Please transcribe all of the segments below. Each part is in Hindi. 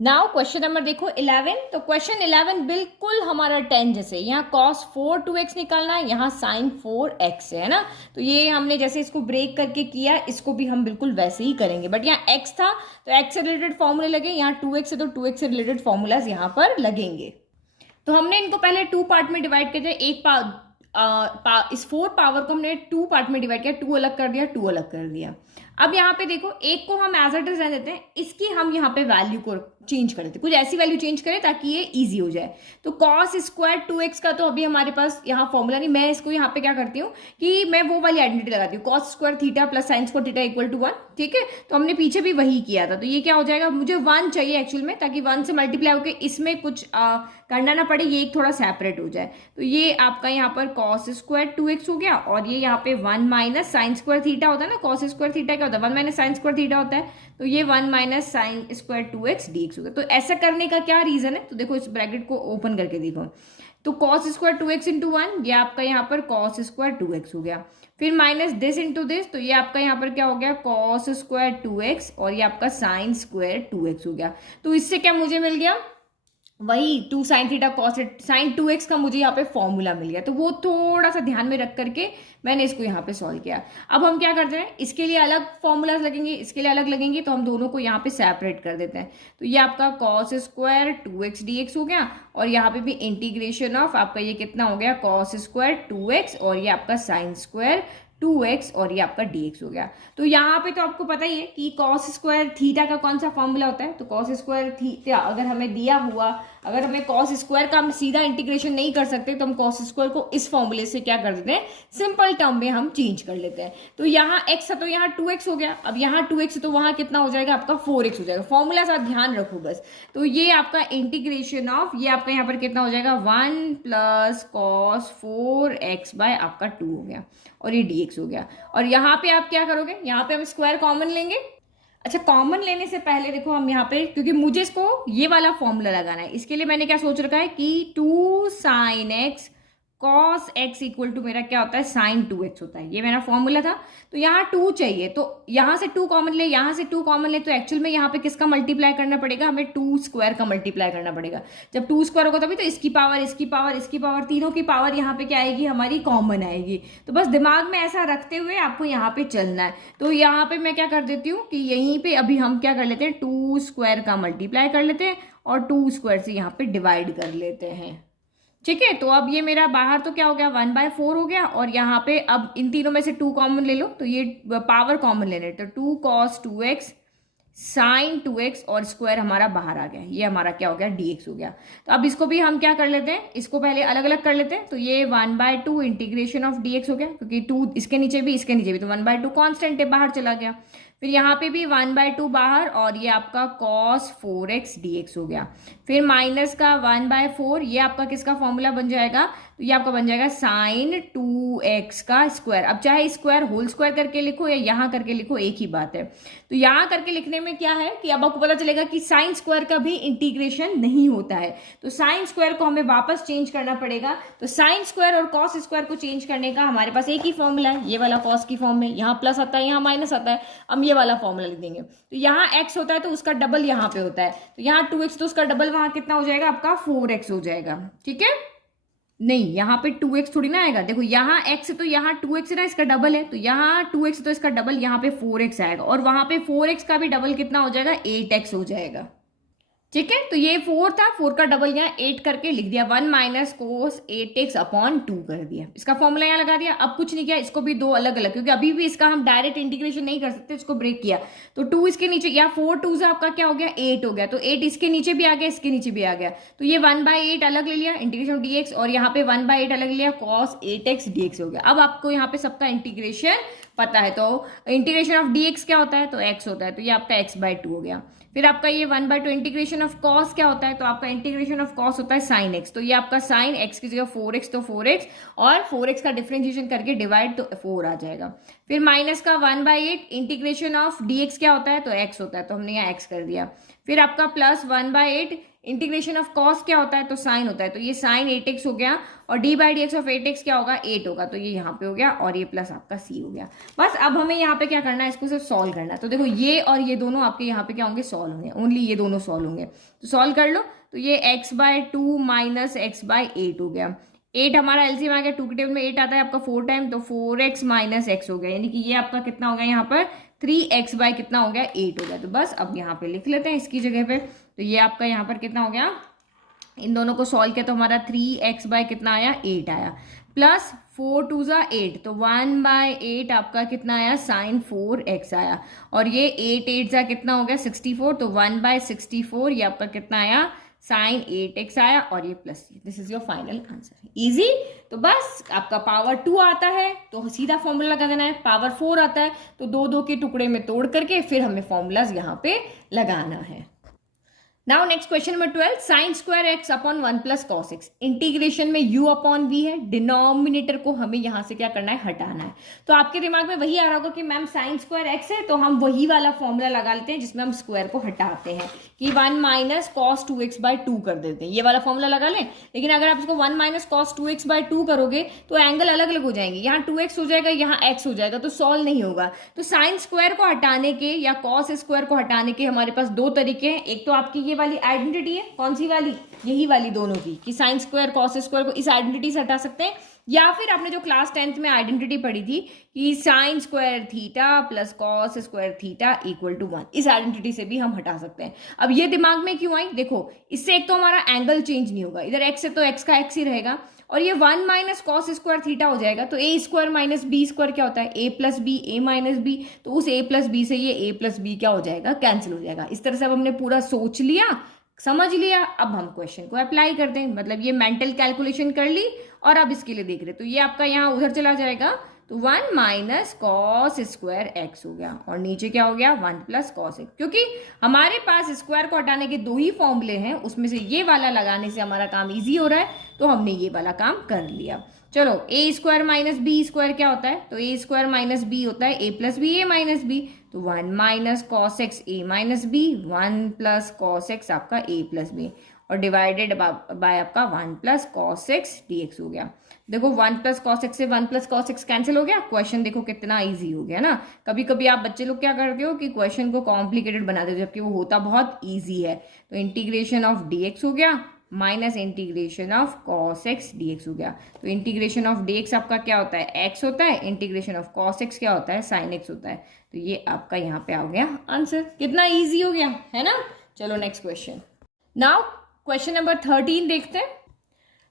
नाउ क्वेश्चन नंबर देखो 11। तो क्वेश्चन 11 बिल्कुल हमारा 10 जैसे, यहाँ cos 4 2x निकालना है, यहाँ sin 4x है ना। तो ये हमने जैसे इसको ब्रेक करके किया, इसको भी हम बिल्कुल वैसे ही करेंगे, बट यहाँ x था तो x से रिलेटेड फॉर्मूले लगे, यहाँ 2x है तो 2x से रिलेटेड फॉर्मूलाज यहाँ पर लगेंगे। तो हमने इनको पहले टू पार्ट में डिवाइड कर दिया। इस 4 पावर को हमने टू पार्ट में डिवाइड किया, टू अलग कर दिया, टू अलग कर दिया। अब यहाँ पे देखो, एक को हम एज इट इज रहने देते हैं, इसकी हम यहाँ पे वैल्यू को चेंज कर देते हैं, कुछ ऐसी वैल्यू चेंज करें ताकि ये इजी हो जाए। तो cos स्क्वायर 2x का तो अभी हमारे पास यहाँ फॉर्मूला नहीं, मैं इसको यहाँ पे क्या करती हूँ कि मैं वो वाली आइडेंटिटी लगाती हूँ, cos square theta plus sine square theta equal to 1। ठीक है, तो हमने पीछे भी वही किया था। तो ये क्या हो जाएगा, मुझे 1 चाहिए एक्चुअल में, ताकि 1 से मल्टीप्लाई होकर इसमें कुछ करना ना पड़े, ये एक थोड़ा सेपरेट हो जाए। तो ये आपका यहाँ पर cos स्क्वायर 2x हो गया, और ये यहाँ पे 1 माइनस साइन स्क्वायर थीटा होता है ना, cos स्क्वायर थीटा क्या होता है, 1 माइनस साइन स्क्वायर थीटा होता है, तो ये 1 minus sine square 2x dx हो गया। तो ऐसा करने का क्या रीजन है, तो देखो इस ब्रैकेट को ओपन करके देखो, तो cos स्क्वायर 2x इंटू 1, ये आपका यहाँ पर cos स्क्वायर 2x हो गया, फिर माइनस दिस इंटू दिस, तो ये आपका यहाँ पर क्या हो गया, cos स्क्वायर 2x, और ये आपका साइन स्क्वायर 2x हो गया। तो इससे क्या मुझे मिल गया, वही 2 sine theta cos sine 2x का मुझे यहाँ पे फॉर्मूला मिल गया। तो वो थोड़ा सा ध्यान में रख करके मैंने इसको यहाँ पे सॉल्व किया। अब हम क्या करते हैं, इसके लिए अलग फॉर्मूलाज लगेंगे, इसके लिए अलग लगेंगे, तो हम दोनों को यहाँ पे सेपरेट कर देते हैं। तो ये आपका cos स्क्वायर 2x dx हो गया, और यहाँ पे भी इंटीग्रेशन ऑफ आपका ये कितना हो गया, cos स्क्वायर 2x, और ये आपका साइन स्क्वायर 2x, और ये आपका dx हो गया। तो यहाँ पे तो आपको पता ही है कि cos स्क्वायर थीटा का कौन सा फॉर्मूला होता है। तो cos स्क्वायर थीटा अगर हमें दिया हुआ, अगर हमें cos स्क्वायर का हम सीधा इंटीग्रेशन नहीं कर सकते, तो हम cos स्क्वायर को इस फॉर्मूले से क्या कर देते हैं, सिंपल टर्म में हम चेंज कर लेते हैं। तो यहाँ x है तो यहाँ 2x हो गया, अब यहाँ 2x है तो वहां कितना हो जाएगा, आपका 4x हो जाएगा। फॉर्मूला साथ ध्यान रखो बस। तो ये आपका इंटीग्रेशन ऑफ, ये आपका यहाँ पर कितना हो जाएगा, 1 प्लस कॉस 4x बाय आपका 2 हो गया, और ये dx हो गया। और यहाँ पे आप क्या करोगे, यहाँ पे हम स्क्वायर कॉमन लेंगे। अच्छा, कॉमन लेने से पहले देखो हम यहाँ पे, क्योंकि मुझे इसको ये वाला फॉर्मूला लगाना है, इसके लिए मैंने क्या सोच रखा है कि 2 sine x cos x equal to मेरा क्या होता है, साइन 2x होता है। ये मेरा फॉर्मूला था। तो यहाँ 2 चाहिए, तो यहाँ से 2 कॉमन ले, यहाँ से 2 कॉमन ले, तो एक्चुअल में यहाँ पे किसका मल्टीप्लाई करना पड़ेगा, हमें 2 स्क्वायर का मल्टीप्लाई करना पड़ेगा। जब 2 स्क्वायर होगा तभी तो इसकी पावर, इसकी पावर, इसकी पावर, तीनों की पावर यहाँ पे क्या आएगी, हमारी कॉमन आएगी। तो बस दिमाग में ऐसा रखते हुए आपको यहाँ पे चलना है। तो यहाँ पे मैं क्या कर देती हूँ कि यहीं पे अभी हम क्या कर लेते हैं, 2 स्क्वायर का मल्टीप्लाई कर लेते हैं, और 2 स्क्वायर से यहाँ पे डिवाइड कर लेते हैं। ठीक है, तो अब ये मेरा बाहर तो क्या हो गया, 1/4 हो गया, और यहाँ पे अब इन तीनों में से 2 कॉमन ले लो, तो ये पावर कॉमन ले लेते, तो 2 cos 2x साइन 2x, और स्क्वायर हमारा बाहर आ गया, ये हमारा क्या हो गया, dx हो गया। तो अब इसको भी हम क्या कर लेते हैं, इसको पहले अलग अलग कर लेते हैं। तो ये 1/2 इंटीग्रेशन ऑफ dx हो गया, क्योंकि 2 इसके नीचे भी इसके नीचे भी, तो 1/2 कॉन्स्टेंट है, बाहर चला गया। फिर यहाँ पे भी 1/2 बाहर, और ये आपका cos 4x dx हो गया। फिर माइनस का 1/4, ये आपका किसका फॉर्मूला बन जाएगा, तो ये आपका बन जाएगा साइन 2x का स्क्वायर। अब चाहे स्क्वायर होल स्क्वायर करके लिखो या यहाँ करके लिखो, एक ही बात है। तो यहाँ करके लिखने में क्या है कि अब आपको पता चलेगा कि साइन स्क्वायर का भी इंटीग्रेशन नहीं होता है। तो साइन स्क्वायर को हमें वापस चेंज करना पड़ेगा। तो साइन स्क्वायर और कॉस स्क्वायर को चेंज करने का हमारे पास एक ही फॉर्मूला है, ये वाला कॉस की फॉर्म में, यहाँ प्लस आता है, यहाँ माइनस आता है। हम ये वाला फॉर्मूला लिख देंगे। तो यहाँ x होता है तो उसका डबल यहाँ पे होता है, तो यहाँ 2x, तो उसका डबल वहां कितना हो जाएगा, आपका 4x हो जाएगा। ठीक है, नहीं यहाँ पे 2x थोड़ी ना आएगा, देखो यहाँ x है तो यहाँ 2x है ना, इसका डबल है, तो यहाँ 2x है तो इसका डबल यहाँ पे 4x आएगा, और वहां पे 4x का भी डबल कितना हो जाएगा, 8x हो जाएगा। ठीक है, तो ये 4 था, 4 का डबल यहाँ 8 करके लिख दिया, 1 माइनस कोस 8x अपॉन 2 कर दिया, इसका फॉर्मूला यहाँ लगा दिया। अब कुछ नहीं किया, इसको भी दो अलग अलग, क्योंकि अभी भी इसका हम डायरेक्ट इंटीग्रेशन नहीं कर सकते, इसको ब्रेक किया। तो 2 इसके नीचे, या 4 2 से आपका क्या हो गया, 8 हो गया, तो 8 इसके नीचे भी आ गया, इसके नीचे भी आ गया। तो ये 1/8 अलग ले लिया इंटीग्रेशन dx, और यहाँ पे 1/8 अलग ले लिया, cos 8x dx हो गया। अब आपको यहाँ पे सबका इंटीग्रेशन पता है, तो इंटीग्रेशन ऑफ dx क्या होता है, तो x होता है, तो ये आपका x/2 हो गया। फिर आपका ये 1/2 इंटीग्रेशन ऑफ कॉस क्या होता है, तो आपका इंटीग्रेशन ऑफ कॉस होता है साइन एक्स, तो ये आपका साइन एक्स की जगह 4x, तो 4x, और 4x का डिफरेंशिएशन करके डिवाइड, तो 4 आ जाएगा। फिर माइनस का 1/8 इंटीग्रेशन ऑफ dx क्या होता है, तो x होता है, तो हमने यहाँ x कर दिया। फिर आपका प्लस 1/8 इंटीग्रेशन ऑफ कॉस क्या होता है, तो साइन होता है, तो ये साइन 8x हो गया और D by D x of 8x क्या होगा, 8 होगा, तो ये यहाँ पे हो गया और ये प्लस आपका c हो गया। बस अब हमें यहाँ पे क्या करना है, इसको सिर्फ सॉल्व करना है। तो देखो ये और ये दोनों आपके यहाँ पे क्या होंगे, सॉल्व होंगे, ओनली ये दोनों सॉल्व होंगे। तो सॉल्व कर लो, तो ये x/2 माइनस x/8 हो गया। 8 हमारा एलसीएम आ गया, 2 के टेबल में 8 आता है आपका 4 टाइम, तो 4x माइनस x हो गया, यानी कि ये आपका कितना हो गया यहाँ पर 3x बाय कितना हो गया 8 हो गया। तो बस अब यहाँ पे लिख लेते हैं इसकी जगह पे। तो ये आपका यहाँ पर कितना हो गया, इन दोनों को सॉल्व किया तो हमारा 3x बाय कितना आया 8 आया, प्लस 4 2 ज़ा 8, तो 1/8 आपका कितना आया साइन 4x आया, और ये 8 8 ज़ा कितना हो गया 64, तो 1/64 ये आपका कितना आया साइन 8x आया, और ये plus c। This is your final answer. Easy. तो बस आपका पावर 2 आता है तो सीधा फॉर्मूला लगा देना है, पावर 4 आता है तो 2 2 के टुकड़े में तोड़ करके फिर हमें फॉर्मूलाज यहाँ पे लगाना है। Now next question number 12, sine square x upon 1 plus cos x. Integration में u अपॉन v है, डिनोमिनेटर को हमें यहां से क्या करना है, हटाना है। तो आपके दिमाग में वही आ रहा होगा कि मैम साइन स्क्वायर एक्स है, तो हम वही वाला फॉर्मूला लगा लेते हैं जिसमें हम स्क्वायर को हटाते हैं कि 1 माइनस कॉस 2x बाय 2 कर देते हैं, ये वाला फॉर्मूला लगा लें। लेकिन अगर आप इसको 1 माइनस कॉस 2x बाय 2 करोगे तो एंगल अलग अलग हो जाएंगे, यहाँ 2x हो जाएगा, यहाँ x हो जाएगा, तो सॉल्व नहीं होगा। तो साइन स्क्वायर को हटाने के या कॉस स्क्वायर को हटाने के हमारे पास दो तरीके हैं। एक तो आपकी ये वाली आइडेंटिटी है, कौन सी वाली, यही वाली दोनों की, कि साइन स्क्वायर कॉस स्क्वायर को इस आइडेंटिटी से हटा सकते हैं, या फिर आपने जो क्लास 10th में आइडेंटिटी पढ़ी थी कि sine square theta plus cos square theta equal to 1, इस आइडेंटिटी से भी हम हटा सकते हैं। अब ये दिमाग में क्यों आई, देखो इससे एक तो हमारा एंगल चेंज नहीं होगा, इधर x है तो x का x ही रहेगा, और ये 1 माइनस कॉस स्क्वायर थीटा हो जाएगा, तो a square minus b square क्या होता है, a plus b, a minus b, तो उस a प्लस बी से ये a प्लस बी क्या हो जाएगा, कैंसिल हो जाएगा। इस तरह से अब हमने पूरा सोच लिया, समझ लिया, अब हम क्वेश्चन को अप्लाई करते हैं, मतलब ये मेंटल कैलकुलेशन कर ली और अब इसके लिए देख रहे, तो ये आपका यहाँ उधर चला जाएगा, तो 1 माइनस कॉस स्क्वायर एक्स हो गया, और नीचे क्या हो गया 1 प्लस कॉस एक्स। क्योंकि हमारे पास स्क्वायर को हटाने के दो ही फॉर्मूले हैं, उसमें से ये वाला लगाने से हमारा काम इजी हो रहा है, तो हमने ये वाला काम कर लिया। चलो a square minus b square क्या होता है, तो a स्क्वायर माइनस बी होता है a plus b, a minus b, तो 1 minus cos x a minus b, 1 plus cos x आपका a प्लस बी, और डिवाइडेड बाय आपका 1 प्लस कॉस एक्स dx हो गया। देखो 1 प्लस कॉस एक्स से 1 प्लस कॉस एक्स कैंसिल हो गया, क्वेश्चन देखो कितना इजी हो गया ना। कभी कभी आप बच्चे लोग क्या करते हो कि क्वेश्चन को कॉम्प्लिकेटेड बना देते हो, जबकि वो होता बहुत ईजी है। तो इंटीग्रेशन ऑफ dx हो गया minus integration of cos x dx हो गया। तो इंटीग्रेशन ऑफ dx आपका क्या होता है, x होता है, इंटीग्रेशन ऑफ कॉस एक्स क्या होता है, साइन x होता है। तो ये आपका यहाँ पे आ गया आंसर, कितना इजी हो गया है ना। चलो next question. Now question number 13 देखते हैं।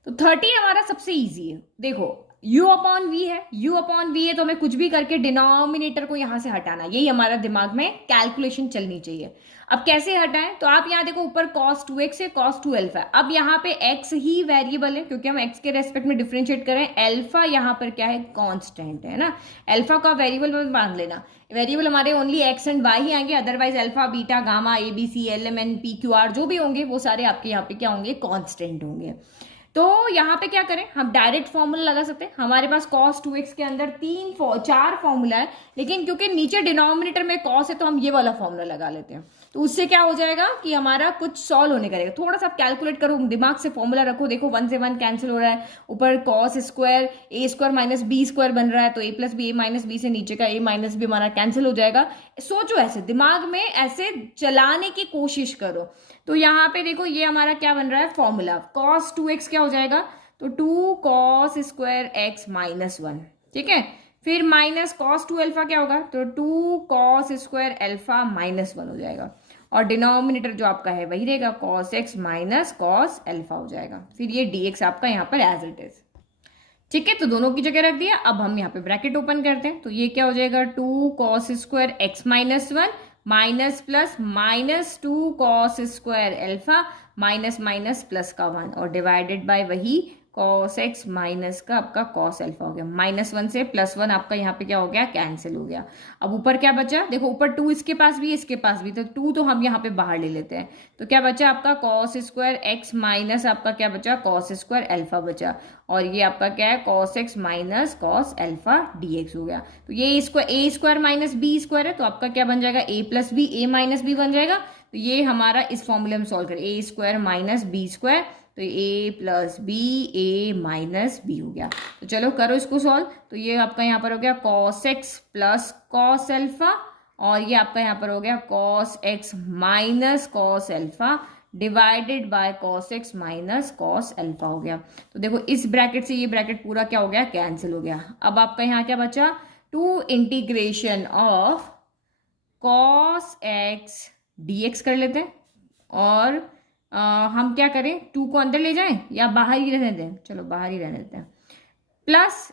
तो 13 हमारा सबसे इजी है। देखो u अपॉन v है, u अपॉन v है तो हमें कुछ भी करके डिनोमिनेटर को यहां से हटाना, यही हमारा दिमाग में कैलकुलेशन चलनी चाहिए। अब कैसे हटाएं, तो आप यहाँ देखो ऊपर cos 2x है, cos 2 अल्फा। अब यहाँ पे x ही वेरिएबल है, क्योंकि हम x के रेस्पेक्ट में डिफरेंशिएट कर रहे हैं। अल्फा यहाँ पर क्या है, कांस्टेंट है ना, अल्फा का वेरिएबल में बांध लेना। वेरिएबल हमारे ओनली x एंड y ही आएंगे, otherwise alpha beta gamma a b c l m n p q r जो भी होंगे वो सारे आपके यहाँ पे क्या होंगे, कांस्टेंट होंगे। तो यहाँ पे क्या करें, हम डायरेक्ट फॉर्मूला लगा सकते हैं। हमारे पास cos 2x के अंदर 4 फॉर्मूला है, लेकिन क्योंकि नीचे डिनोमिनेटर में cos है तो हम ये वाला फॉर्मूला लगा लेते हैं। तो उससे क्या हो जाएगा कि हमारा कुछ सॉल्व होने करेगा। थोड़ा सा कैलकुलेट करो, दिमाग से फॉर्मूला रखो। देखो 1 से 1 कैंसिल हो रहा है, ऊपर cos square a square minus b square बन रहा है, तो a plus b, a minus b से नीचे का a माइनस बी हमारा कैंसिल हो जाएगा। सोचो ऐसे, दिमाग में ऐसे चलाने की कोशिश करो। तो यहाँ पे देखो ये हमारा क्या बन रहा है फॉर्मूला, cos 2x क्या हो जाएगा, तो 2 cos स्क्वायर x माइनस 1, ठीक है। फिर माइनस cos 2 अल्फा क्या होगा, तो 2 cos स्क्वायर अल्फा माइनस 1 हो जाएगा, और डिनोमिनेटर जो आपका है वही रहेगा, cos x minus cos alpha हो जाएगा। फिर ये dx आपका यहाँ पर एज इट इज, ठीक है। तो दोनों की जगह रख दिया। अब हम यहाँ पे ब्रैकेट ओपन करते हैं, तो ये क्या हो जाएगा, 2 cos square x minus 1 minus plus minus 2 cos square alpha minus minus plus का 1, और डिवाइडेड बाय वही cos x माइनस का आपका cos अल्फा हो गया। -1 से +1 आपका यहाँ पे क्या हो गया, कैंसिल हो गया। अब ऊपर क्या बचा, देखो ऊपर 2 इसके पास भी है, इसके पास भी, तो 2 तो हम यहाँ पे बाहर ले लेते हैं। तो क्या बचा आपका cos स्क्वायर x माइनस आपका क्या बचा, cos स्क्वायर अल्फा बचा, और ये आपका क्या है, cos x minus cos alpha dx हो गया। तो ये a square minus b square है, तो आपका क्या बन जाएगा, a plus b, a minus b बन जाएगा। तो ये हमारा इस फॉर्मूले में सॉल्व करें, ए स्क्वायर माइनस बी स्क्वायर, तो ए प्लस बी, ए माइनस बी हो गया। तो चलो करो इसको सॉल्व। तो ये आपका यहाँ पर हो गया cos x plus cos alpha, और ये आपका यहाँ पर हो गया cos x minus cos alpha divided by cos x minus cos alpha हो गया। तो देखो इस ब्रैकेट से ये ब्रैकेट पूरा क्या हो गया, कैंसिल हो गया। अब आपका यहाँ क्या बचा, two integration of cos x dx कर लेते हैं, और हम क्या करें, टू को अंदर ले जाएं या बाहर ही रहने दें, चलो बाहर ही रहने देते हैं, प्लस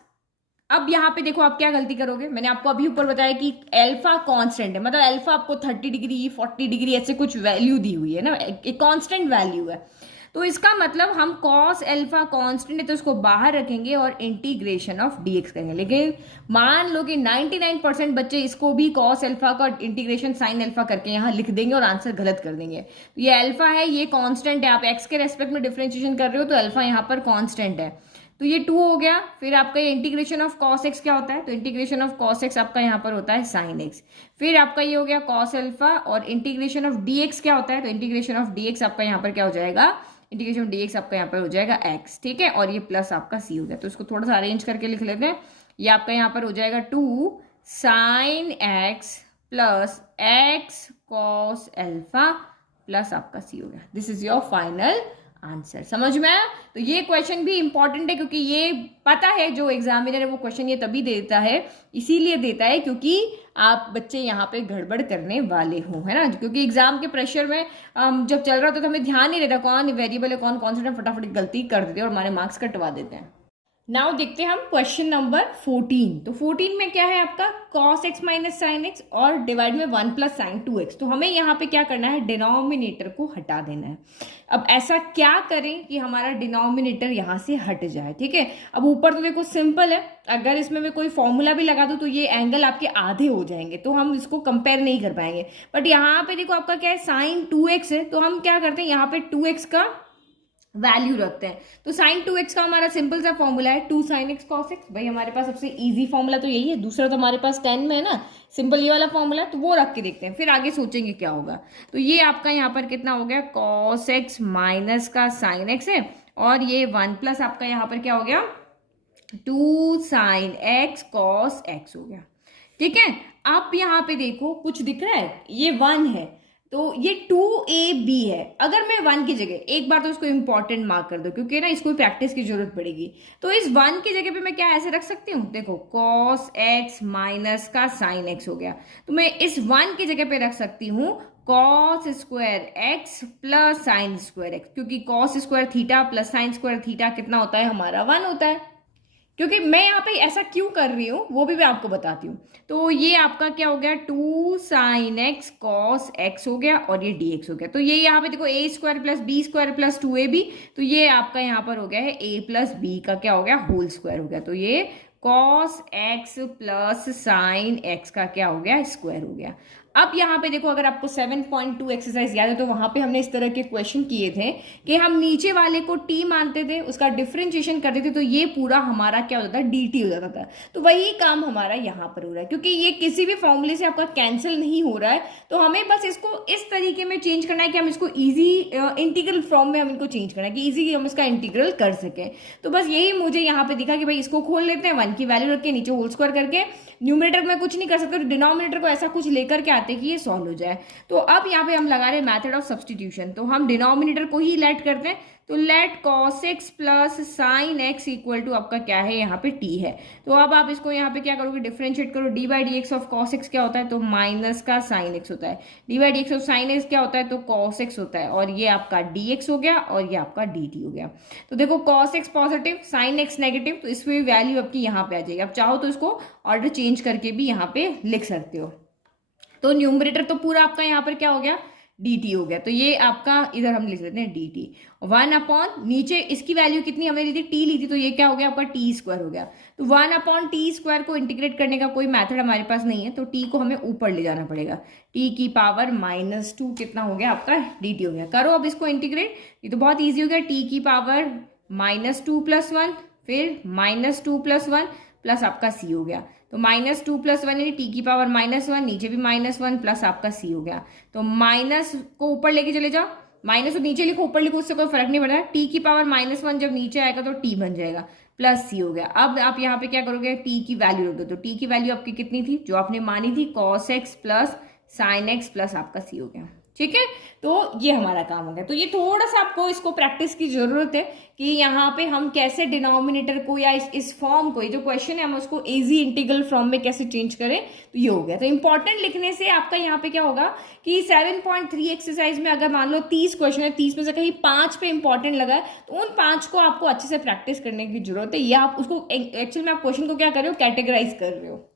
अब यहाँ पे देखो आप क्या गलती करोगे, मैंने आपको अभी ऊपर बताया कि अल्फा कांस्टेंट है, मतलब अल्फा आपको 30 डिग्री 40 डिग्री ऐसे कुछ वैल्यू दी हुई है ना, एक कांस्टेंट वैल्यू है। तो इसका मतलब हम कॉस अल्फा कांस्टेंट है तो उसको बाहर रखेंगे और इंटीग्रेशन ऑफ dx करेंगे। लेकिन मान लो कि 99% बच्चे इसको भी कॉस अल्फा का इंटीग्रेशन साइन अल्फा करके यहाँ लिख देंगे और आंसर गलत कर देंगे। तो ये अल्फा है, ये कांस्टेंट है, आप एक्स के रेस्पेक्ट में डिफरेंशिएशन कर रहे हो तो अल्फा यहाँ पर कांस्टेंट है, तो ये 2 हो गया। फिर आपका ये इंटीग्रेशन ऑफ कॉस एक्स क्या होता है, तो इंटीग्रेशन ऑफ कॉस एक्स आपका यहाँ पर होता है साइन एक्स। फिर आपका ये हो गया कॉस अल्फा, और इंटीग्रेशन ऑफ dx क्या होता है, तो इंटीग्रेशन ऑफ dx आपका यहाँ पर क्या हो जाएगा, इंटीग्रेशन ऑफ dx आपका यहाँ पर हो जाएगा x, ठीक है, और ये प्लस आपका c हो गया। तो इसको थोड़ा सा अरेंज करके लिख लेते हैं। ये आपका यहाँ पर हो जाएगा 2 sine x plus x cos alpha plus आपका c हो गया। This is your final answer. समझ में आया? तो ये क्वेश्चन भी इंपॉर्टेंट है क्योंकि ये पता है जो एग्जामिनर है वो क्वेश्चन ये तभी देता है, इसीलिए देता है क्योंकि आप बच्चे यहाँ पे गड़बड़ करने वाले हो, है ना, क्योंकि एग्जाम के प्रेशर में जब चल रहा था तो हमें ध्यान नहीं रहता कौन वेरिएबल है कौन कॉन्स्टेंट है, फटाफट गलती कर देते हैं और हमारे मार्क्स कटवा देते हैं। नाउ देखते हैं हम क्वेश्चन नंबर 14। तो 14 में क्या है आपका cos x minus sine x और डिवाइड में 1 प्लस साइन 2x। तो हमें यहाँ पे क्या करना है, डिनोमिनेटर को हटा देना है। अब ऐसा क्या करें कि हमारा डिनोमिनेटर यहाँ से हट जाए, ठीक है। अब ऊपर तो देखो सिंपल है, अगर इसमें मैं कोई फॉर्मूला भी लगा दूं तो ये एंगल आपके आधे हो जाएंगे, तो हम इसको कंपेयर नहीं कर पाएंगे। बट यहाँ पे देखो आपका क्या है, साइन 2x है, तो हम क्या करते हैं यहाँ पे 2x का वैल्यू रखते हैं। तो साइन 2x का हमारा सिंपल सा फॉर्मूला है 2 साइन एक्स कॉस एक्स। भाई हमारे पास सबसे इजी फॉर्मूला तो यही है, दूसरा तो हमारे पास 10 में है ना, सिंपल ये वाला फॉर्मूला है, तो वो रख के देखते हैं, फिर आगे सोचेंगे क्या होगा। तो ये आपका यहाँ पर कितना हो गया, कॉस एक्स माइनस का साइन एक्स है, और ये 1 प्लस आपका यहाँ पर क्या हो गया, 2 साइन एक्स कॉस एक्स हो गया, ठीक है। आप यहाँ पे देखो कुछ दिख रहा है, ये 1 है तो ये 2ab है। अगर मैं 1 की जगह, एक बार तो इसको इंपॉर्टेंट मार्क कर दो क्योंकि ना इसको प्रैक्टिस की जरूरत पड़ेगी, तो इस 1 की जगह पे मैं क्या ऐसे रख सकती हूँ, देखो cos x माइनस का sin x हो गया, तो मैं इस 1 की जगह पे रख सकती हूँ cos square x plus sine square x, क्योंकि cos square theta plus sine square theta कितना होता है हमारा 1 होता है। क्योंकि मैं यहाँ पे ऐसा क्यों कर रही हूँ वो भी मैं आपको बताती हूँ। तो ये आपका क्या हो गया, 2 साइन एक्स कॉस एक्स हो गया, और ये dx हो गया। तो ये यहाँ पे देखो a square plus b square plus 2ab, तो ये आपका यहाँ पर हो गया है a प्लस बी का क्या हो गया, होल स्क्वायर हो गया। तो ये cos x plus sine x का क्या हो गया, स्क्वायर हो गया। अब यहाँ पे देखो, अगर आपको 7.2 एक्सरसाइज याद है तो वहां पे हमने इस तरह के क्वेश्चन किए थे कि हम नीचे वाले को t मानते थे, उसका डिफरेंशिएशन करते थे, तो ये पूरा हमारा क्या होता था, dt हो जाता था। तो वही काम हमारा यहाँ पर हो रहा है, क्योंकि ये किसी भी फॉर्मूले से आपका कैंसिल नहीं हो रहा है, तो हमें बस इसको इस तरीके में चेंज करना है कि हम इसको ईजी इंटीग्रल फॉर्म में हम इनको चेंज करना है कि ईजी हम इसका इंटीग्रल कर सकें। तो बस यही मुझे यहाँ पे दिखा कि भाई इसको खोल लेते हैं, 1 की वैल्यू रख के नीचे होल स्क्वायर करके, न्यूमरेटर में कुछ नहीं कर सकते, तो डिनोमिनेटर को ऐसा कुछ लेकर के आते कि ये सॉल्व हो जाए। तो अब यहाँ पे हम लगा रहे हैं मेथड ऑफ सब्स्टिट्यूशन, तो हम डिनोमिनेटर को ही लेट करते हैं, तो let cos x plus sine x equal to आपका क्या है, यहाँ पे t है। तो अब आप इसको यहाँ पे क्या करोगे, डिफरेंशिएट करो, D by D x of cos x क्या होता है, तो माइनस का साइन x होता है, D by D x of sine x क्या होता है, तो cos x होता है, और ये आपका dx हो गया और ये आपका dt हो गया। तो देखो cos x positive sine x negative, तो इसमें वैल्यू आपकी यहाँ पे आ जाएगी। आप चाहो तो इसको ऑर्डर चेंज करके भी यहाँ पे लिख सकते हो। तो न्यूमरेटर तो पूरा आपका यहाँ पर क्या हो गया, dt हो गया, तो ये आपका इधर हम लिख लेते हैं dt 1 अपॉन, नीचे इसकी वैल्यू कितनी हमने ली थी, t ली थी, तो ये क्या हो गया आपका t स्क्वायर हो गया। तो 1 अपॉन टी स्क्वायर को इंटीग्रेट करने का कोई मेथड हमारे पास नहीं है, तो t को हमें ऊपर ले जाना पड़ेगा, t की पावर -2 कितना हो गया आपका dt हो गया। करो अब इसको इंटीग्रेट, ये तो बहुत ईजी हो गया, t की पावर -2 + 1 फिर -2 + 1 प्लस आपका c हो गया। तो -2 + 1 यानी टी की पावर -1, नीचे भी -1 प्लस आपका सी हो गया। तो माइनस को ऊपर लेके चले जाओ, माइनस को नीचे लिखो ऊपर लिखो, उससे कोई फर्क नहीं पड़ता। टी की पावर -1 जब नीचे आएगा तो टी बन जाएगा, प्लस सी हो गया। अब आप यहाँ पे क्या करोगे, टी की वैल्यू रख दो। तो टी की वैल्यू आपकी कितनी थी, जो आपने मानी थी, cos x plus sin x plus आपका सी हो गया। ठीक है, तो ये हमारा काम हो गया। तो ये थोड़ा सा आपको इसको प्रैक्टिस की जरूरत है कि यहाँ पे हम कैसे डिनोमिनेटर को या इस फॉर्म को, ये जो क्वेश्चन है हम उसको इजी इंटीग्रल फॉर्म में कैसे चेंज करें। तो ये हो गया। तो इंपॉर्टेंट लिखने से आपका यहाँ पे क्या होगा कि 7.3 एक्सरसाइज में अगर मान लो 30 क्वेश्चन है, 30 में से कहीं 5 पे इंपॉर्टेंट लगा है, तो उन 5 को आपको अच्छे से प्रैक्टिस करने की जरूरत है। या आप उसको एक्चुअल में आप क्वेश्चन को क्या कर रहे हो, कैटेगराइज कर रहे हो।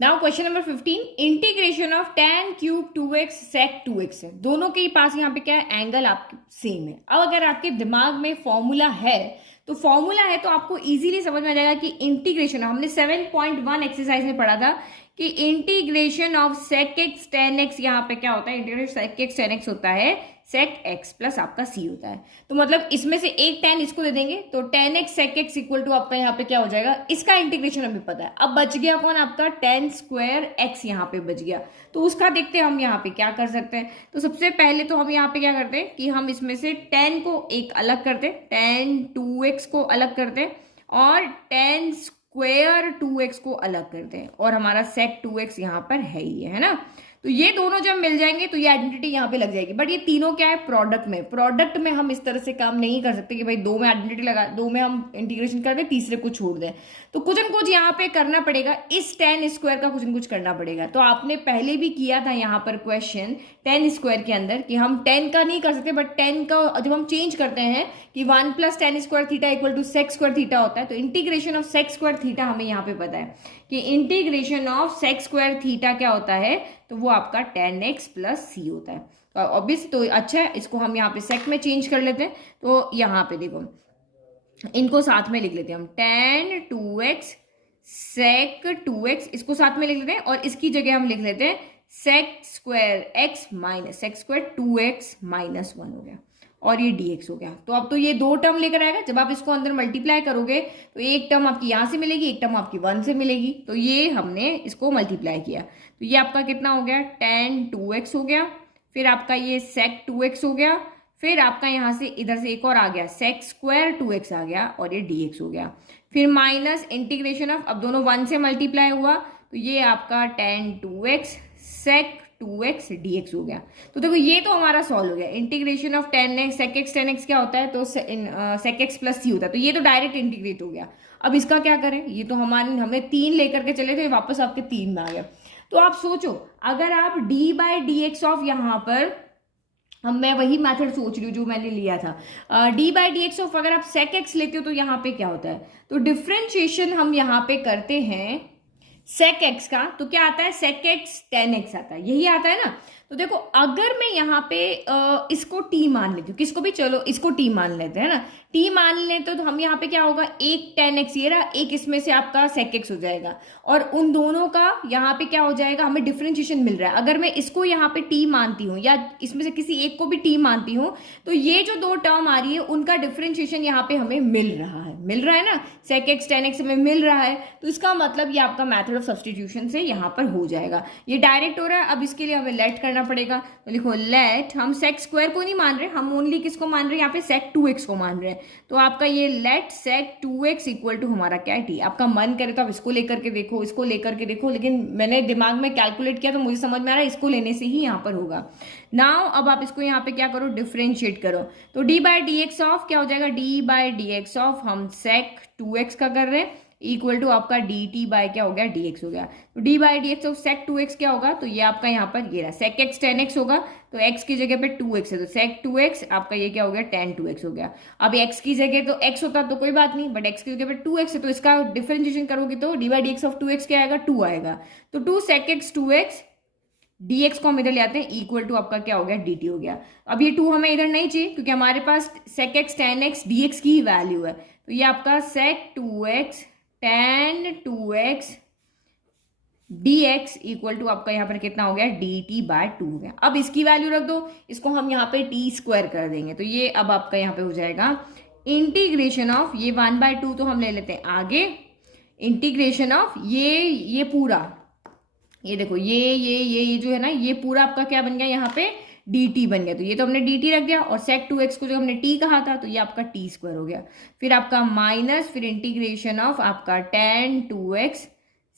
Now question number 15, integration of tan cube 2x sec 2x है। दोनों के पास यहाँ पे क्या है, एंगल आपके सेम है। अब अगर आपके दिमाग में फॉर्मूला है तो फॉर्मूला है तो आपको इजीली समझ में आ जाएगा कि इंटीग्रेशन, हमने 7.1 एक्सरसाइज में पढ़ा था कि integration of sec x tan x, यहाँ पे क्या होता है, integration sec x tan x होता है sec x प्लस आपका c होता है। तो मतलब इसमें से एक tan इसको दे देंगे तो tan x sec x equal to आपका यहाँ पे क्या हो जाएगा, इसका इंटीग्रेशन हमें पता है। अब बच गया कौन, आपका tan स्क्वायर x यहाँ पे बच गया। तो उसका देखते हैं हम यहाँ पे क्या कर सकते हैं। तो सबसे पहले तो हम यहाँ पे क्या करते हैं कि हम इसमें से tan को एक अलग करते, tan 2x को अलग करते और tan स्क्वायर 2x को अलग करते हैं, और हमारा sec 2x यहाँ पर है ही है ना। तो ये दोनों जब मिल जाएंगे तो ये आइडेंटिटी यहाँ पे लग जाएगी। बट ये तीनों क्या है, प्रोडक्ट में हम इस तरह से काम नहीं कर सकते कि भाई दो में आइडेंटिटी लगा, दो में हम इंटीग्रेशन कर दें, तीसरे को छोड़ दें। तो कुछ न कुछ यहाँ पे करना पड़ेगा, इस tan स्क्वायर का कुछ न कुछ करना पड़ेगा। तो आपने पहले भी किया था यहाँ पर क्वेश्चन tan स्क्वायर के अंदर कि हम tan का नहीं कर सकते, बट tan का जब हम चेंज करते हैं कि 1 + tan square theta equal to sec square theta होता है। तो integration of sec square theta हमें यहाँ पे पता है कि integration of sec square theta क्या होता है, तो वो आपका tan x प्लस c होता है। तो ऑब्वियस, तो अच्छा है, इसको हम यहाँ पे sec में चेंज कर लेते हैं। तो यहाँ पे देखो, इनको साथ में लिख लेते हैं हम, tan 2x sec 2x, इसको साथ में लिख लेते हैं, और इसकी जगह हम लिख लेते हैं sec square x minus sec square 2x minus 1 हो गया, और ये dx हो गया। तो अब तो ये दो टर्म लेकर आएगा, जब आप इसको अंदर मल्टीप्लाई करोगे तो एक टर्म आपकी यहाँ से मिलेगी, एक टर्म आपकी 1 से मिलेगी। तो ये हमने इसको मल्टीप्लाई किया, तो ये आपका कितना हो गया, tan 2x हो गया, फिर आपका ये sec 2x हो गया, फिर आपका यहाँ से इधर से एक और आ गया sec स्क्वायर 2x आ गया, और ये dx हो गया। फिर माइनस इंटीग्रेशन ऑफ, अब दोनों 1 से मल्टीप्लाई हुआ, तो ये आपका tan 2x sec 2x dx हो गया। तो देखो ये तो हमारा सॉल्व हो गया। Integration of tan x sec x tan x क्या होता है, तो sec x प्लस c होता है। तो ये तो डायरेक्ट इंटीग्रेट हो गया। अब इसका क्या करें, ये तो हमने 3 लेकर के चले थे, वापस आपके 3 में आ गया। तो आप सोचो, अगर आप d/dx ऑफ यहाँ पर, मैं वही मेथड सोच रही हूँ जो मैंने लिया था, d/dx ऑफ अगर आप sec x लेते हो तो यहाँ पे क्या होता है, तो डिफ्रेंशिएशन हम यहाँ पे करते हैं sec x का, तो क्या आता है, sec x tan x आता है, यही आता है ना। तो देखो अगर मैं यहाँ पे इसको t मान लेती हूँ, किसको भी, चलो इसको t मान लेते हैं ना, t मान लेते तो हम यहाँ पे क्या होगा, एक tan x ये रहा, एक इसमें से आपका sec x हो जाएगा, और उन दोनों का यहाँ पे क्या हो जाएगा, हमें डिफरेंशिएशन मिल रहा है। अगर मैं इसको यहाँ पे t मानती हूँ या इसमें से किसी एक को भी t मानती हूँ, तो ये जो दो टर्म आ रही है उनका डिफरेंशिएशन यहाँ पे हमें मिल रहा है ना, sec x tan x हमें मिल रहा है। तो इसका मतलब ये आपका मेथड ऑफ सब्स्टिट्यूशन से यहाँ पर हो जाएगा, ये डायरेक्ट हो रहा है। अब इसके लिए हमें लेट करना पड़ेगा, तो लिखो लेट, हम sec स्क्वायर को नहीं मान रहे, हम ओनली किसको मान रहे हैं, यहाँ पे sec 2x को मान रहे हैं। तो आपका ये late sec 2x equal to हमारा क्या है, t। आपका मन करे तो आप इसको लेकर के देखो, इसको लेकर के देखो, लेकिन मैंने दिमाग में कैलकुलेट किया तो मुझे समझ में आ रहा है इसको लेने से ही यहाँ पर होगा। नाउ अब आप इसको यहाँ पे क्या करो, डिफरेंशिएट करो। तो d/dx ऑफ क्या हो जाएगा, d/dx ऑफ हम sec 2x का कर रहे हैं इक्वल टू आपका dt बाय क्या हो गया, dx हो गया। तो d/dx ऑफ sec 2x क्या होगा, तो ये आपका यहाँ पर ये रहा sec x tan x होगा, तो x की जगह पे 2x है, तो sec 2x आपका ये क्या हो गया, tan 2x हो गया। अब x की जगह तो x होता तो कोई बात नहीं, बट x की जगह पे 2x है, तो इसका डिफरेंशिएशन करोगे तो d/dx ऑफ 2x क्या आएगा, 2 आएगा। तो 2 sec x 2x dx को हम इधर ले आते हैं इक्वल टू आपका क्या हो गया, dt हो गया। अब ये 2 हमें इधर नहीं चाहिए क्योंकि हमारे पास sec x tan x dx की ही वैल्यू है, तो ये आपका sec 2x tan 2x dx equal to आपका यहाँ पर कितना हो गया, dt/2 हो गया। अब इसकी वैल्यू रख दो, इसको हम यहाँ पे t स्क्वायर कर देंगे, तो ये अब आपका यहाँ पे हो जाएगा इंटीग्रेशन ऑफ, ये 1/2 तो हम ले लेते हैं आगे, इंटीग्रेशन ऑफ ये पूरा, ये देखो ये जो है ना, ये पूरा आपका क्या बन गया यहाँ पे dt बन गया। तो ये तो हमने dt रख दिया, और sec 2x को जो हमने t कहा था तो ये आपका t स्क्वायर हो गया। फिर आपका माइनस, फिर इंटीग्रेशन ऑफ आपका tan 2x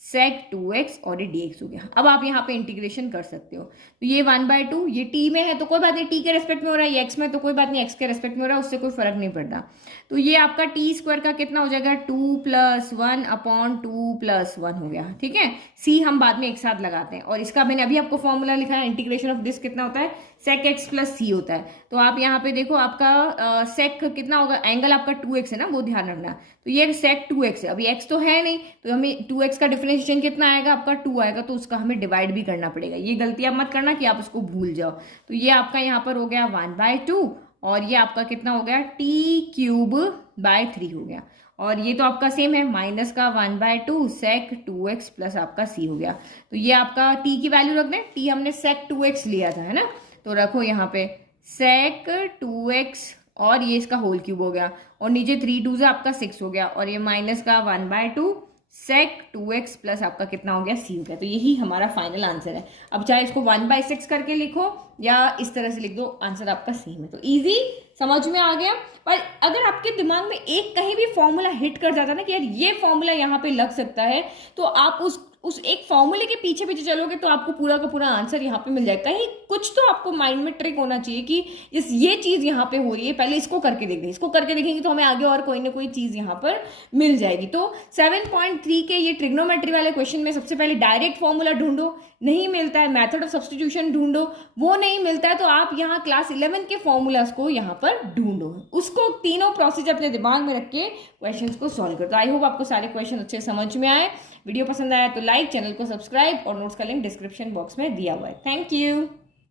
sec 2x और ये dx हो गया। अब आप यहाँ पे इंटीग्रेशन कर सकते हो। तो ये 1/2, ये t में है तो कोई बात नहीं, t के रेस्पेक्ट में हो रहा है, ये x में तो कोई बात नहीं, x के रेस्पेक्ट में हो रहा है, उससे कोई फर्क नहीं पड़ता। तो ये आपका टी स्क्वायर का कितना हो जाएगा 2 + 1 अपॉन 2 + 1 हो गया। ठीक है, c हम बाद में एक साथ लगाते हैं, और इसका मैंने अभी आपको फॉर्मूला लिखा है, इंटीग्रेशन ऑफ दिस कितना होता है sec x + c होता है। तो आप यहाँ पे देखो आपका sec कितना होगा, एंगल आपका 2x है ना, वो ध्यान रखना। तो ये sec 2x है, अभी x तो है नहीं, तो हमें 2x का डिफरेंशिएशन कितना आएगा आपका 2 आएगा, तो उसका हमें डिवाइड भी करना पड़ेगा। ये गलती आप मत करना कि आप उसको भूल जाओ। तो ये आपका यहाँ पर हो गया 1/2, और ये आपका कितना हो गया t³/3 हो गया। और ये तो आपका सेम है, माइनस का 1/2 sec 2x प्लस आपका c हो गया। तो ये आपका t की वैल्यू रख दें, t हमने sec 2x लिया था, है ना, तो रखो यहाँ पे sec 2x, और ये इसका होल क्यूब हो गया, और नीचे 3 2 से आपका 6 हो गया, और ये माइनस का 1/2 sec 2x प्लस आपका कितना हो गया c हो गया। तो यही हमारा फाइनल आंसर है। अब चाहे इसको 1/6 करके लिखो या इस तरह से लिख दो, आंसर आपका सेम है। तो इजी, समझ में आ गया। पर अगर आपके दिमाग में एक कहीं भी फॉर्मूला हिट कर जाता है ना कि यार ये फॉर्मूला यहाँ पे लग सकता है, तो आप उस एक फॉर्मूले के पीछे पीछे चलोगे तो आपको पूरा का पूरा आंसर यहाँ पे मिल जाएगा। कहीं कुछ तो आपको माइंड में ट्रिक होना चाहिए कि ये चीज यहाँ पे हो रही है, पहले इसको करके देखेंगे, इसको करके देखेंगे तो हमें आगे और कोई ना कोई चीज यहाँ पर मिल जाएगी। तो 7.3 के ये ट्रिग्नोमेट्री वाले क्वेश्चन में सबसे पहले डायरेक्ट फॉर्मूला ढूंढो, नहीं मिलता है मेथड ऑफ सब्स्टिट्यूशन ढूंढो, वो नहीं मिलता है तो आप यहाँ क्लास 11 के फॉर्मूलाज को यहाँ पर ढूंढो, उसको तीनों प्रोसीजर अपने दिमाग में रख के क्वेश्चंस को सॉल्व करो। तो आई होप आपको सारे क्वेश्चन अच्छे समझ में आए। वीडियो पसंद आया तो लाइक, चैनल को सब्सक्राइब, और नोट्स का लिंक डिस्क्रिप्शन बॉक्स में दिया हुआ है। Thank you.